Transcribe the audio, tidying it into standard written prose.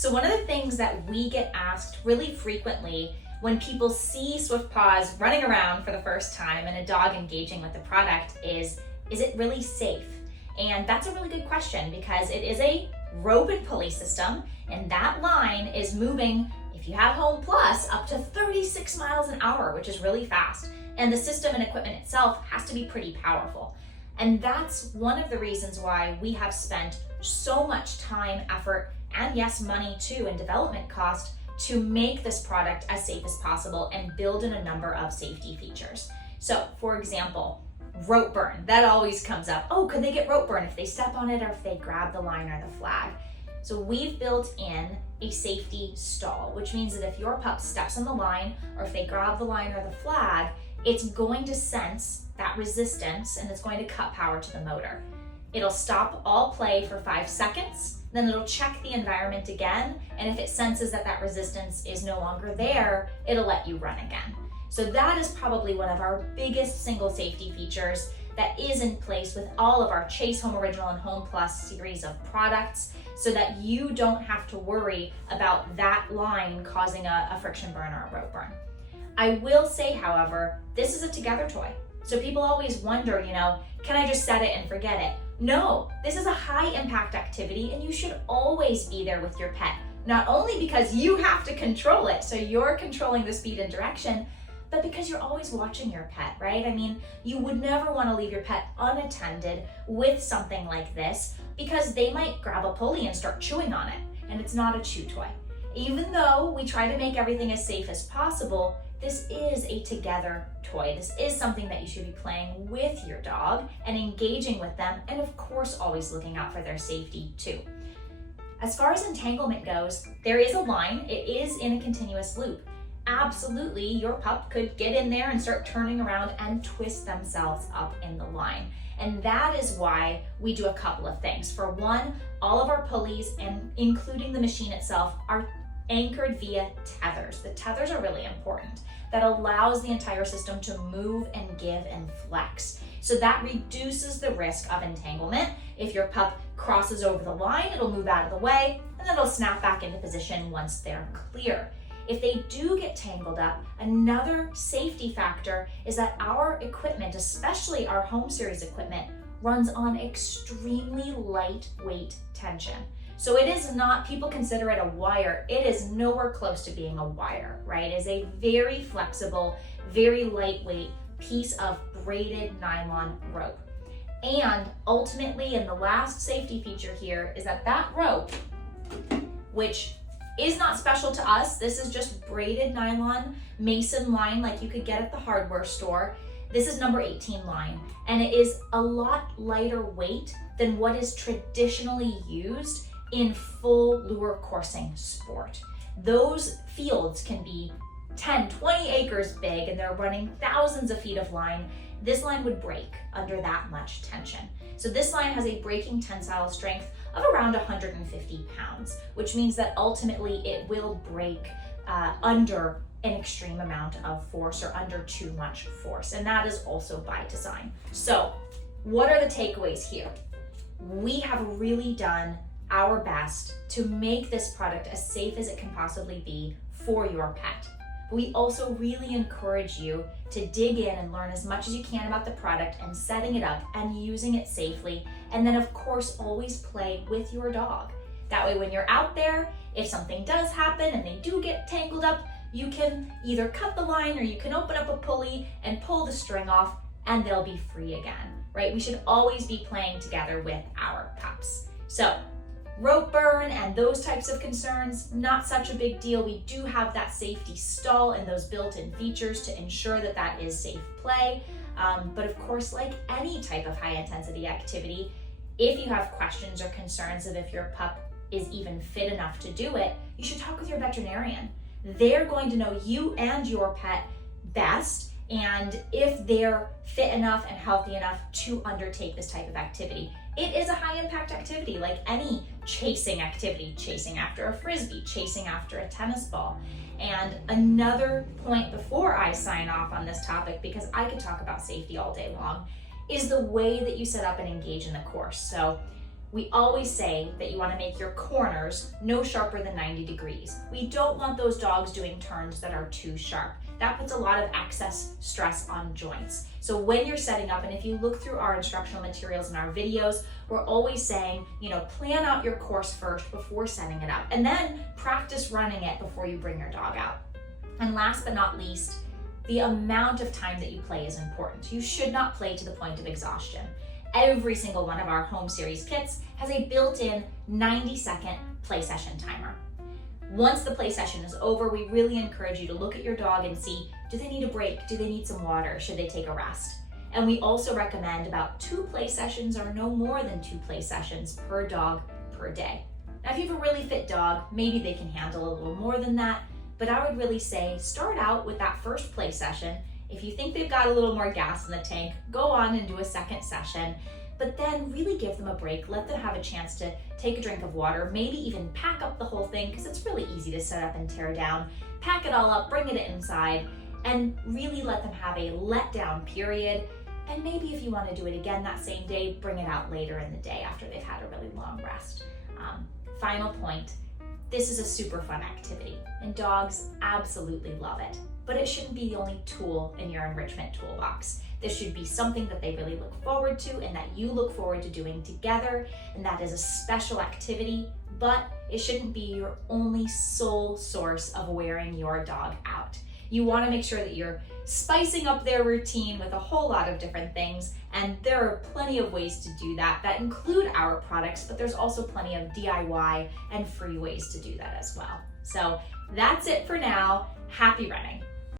So one of the things that we get asked really frequently when people see Swift Paws running around for the first time and a dog engaging with the product is it really safe? And that's a really good question because it is a rope and pulley system, and that line is moving, if you have Home Plus, up to 36 miles an hour, which is really fast. And the system and equipment itself has to be pretty powerful. And that's one of the reasons why we have spent so much time, effort, and yes, money too, and development cost to make this product as safe as possible and build in a number of safety features. So for example, rope burn, that always comes up. Oh, could they get rope burn if they step on it or if they grab the line or the flag? So we've built in a safety stall, which means that if your pup steps on the line or if they grab the line or the flag, it's going to sense that resistance and it's going to cut power to the motor. It'll stop all play for 5 seconds, then it'll check the environment again, and if it senses that that resistance is no longer there, it'll let you run again. So that is probably one of our biggest single safety features that is in place with all of our Chase Home Original and Home Plus series of products, so that you don't have to worry about that line causing a friction burn or a rope burn. I will say, however, this is a together toy. So people always wonder, can I just set it and forget it? No, this is a high impact activity and you should always be there with your pet. Not only because you have to control it, so you're controlling the speed and direction, but because you're always watching your pet, right? I mean, you would never want to leave your pet unattended with something like this because they might grab a pulley and start chewing on it, and it's not a chew toy. Even though we try to make everything as safe as possible, this is a together toy. This is something that you should be playing with your dog and engaging with them, and of course, always looking out for their safety too. As far as entanglement goes, there is a line. It is in a continuous loop. Absolutely, your pup could get in there and start turning around and twist themselves up in the line. And that is why we do a couple of things. For one, all of our pulleys, and including the machine itself, are anchored via tethers. The tethers are really important. That allows the entire system to move and give and flex. So that reduces the risk of entanglement. If your pup crosses over the line, it'll move out of the way, and then it'll snap back into position once they're clear. If they do get tangled up, another safety factor is that our equipment, especially our Home Series equipment, runs on extremely lightweight tension. So it is not, people consider it a wire. It is nowhere close to being a wire, right? It is a very flexible, very lightweight piece of braided nylon rope. And ultimately, and the last safety feature here is that rope, which is not special to us, this is just braided nylon Mason line like you could get at the hardware store. This is number 18 line, and it is a lot lighter weight than what is traditionally used in full lure coursing sport. Those fields can be 10, 20 acres big, and they're running thousands of feet of line. This line would break under that much tension. So this line has a breaking tensile strength of around 150 pounds, which means that ultimately it will break under an extreme amount of force or under too much force. And that is also by design. So what are the takeaways here? We have really done our best to make this product as safe as it can possibly be for your pet. We also really encourage you to dig in and learn as much as you can about the product and setting it up and using it safely. And then of course, always play with your dog. That way, when you're out there, if something does happen and they do get tangled up, you can either cut the line or you can open up a pulley and pull the string off and they'll be free again, right? We should always be playing together with our pups. So rope burn and those types of concerns, not such a big deal. We do have that safety stall and those built-in features to ensure that that is safe play. But of course, like any type of high intensity activity, if you have questions or concerns of if your pup is even fit enough to do it, you should talk with your veterinarian. They're going to know you and your pet best, and if they're fit enough and healthy enough to undertake this type of activity. It is a high impact activity like any chasing activity, chasing after a frisbee, chasing after a tennis ball. And another point before I sign off on this topic, because I could talk about safety all day long, is the way that you set up and engage in the course. So We always say that you want to make your corners no sharper than 90 degrees. We don't want those dogs doing turns that are too sharp. That puts a lot of excess stress on joints. So when you're setting up, and if you look through our instructional materials and our videos, we're always saying, plan out your course first before setting it up, and then practice running it before you bring your dog out. And last but not least, the amount of time that you play is important. You should not play to the point of exhaustion. Every single one of our home series kits has a built-in 90-second play session timer. Once the play session is over, we really encourage you to look at your dog and see, do they need a break? Do they need some water? Should they take a rest? And we also recommend about 2 play sessions or no more than 2 play sessions per dog per day. Now, if you have a really fit dog, maybe they can handle a little more than that, but I would really say start out with that first play session. If you think they've got a little more gas in the tank, go on and do a second session, but then really give them a break. Let them have a chance to take a drink of water, maybe even pack up the whole thing, because it's really easy to set up and tear down. Pack it all up, bring it inside, and really let them have a letdown period. And maybe if you want to do it again that same day, bring it out later in the day after they've had a really long rest. Final point, this is a super fun activity, and dogs absolutely love it. But it shouldn't be the only tool in your enrichment toolbox. This should be something that they really look forward to and that you look forward to doing together, and that is a special activity, but it shouldn't be your only sole source of wearing your dog out. You want to make sure that you're spicing up their routine with a whole lot of different things, and there are plenty of ways to do that include our products, but there's also plenty of DIY and free ways to do that as well. So that's it for now. Happy running.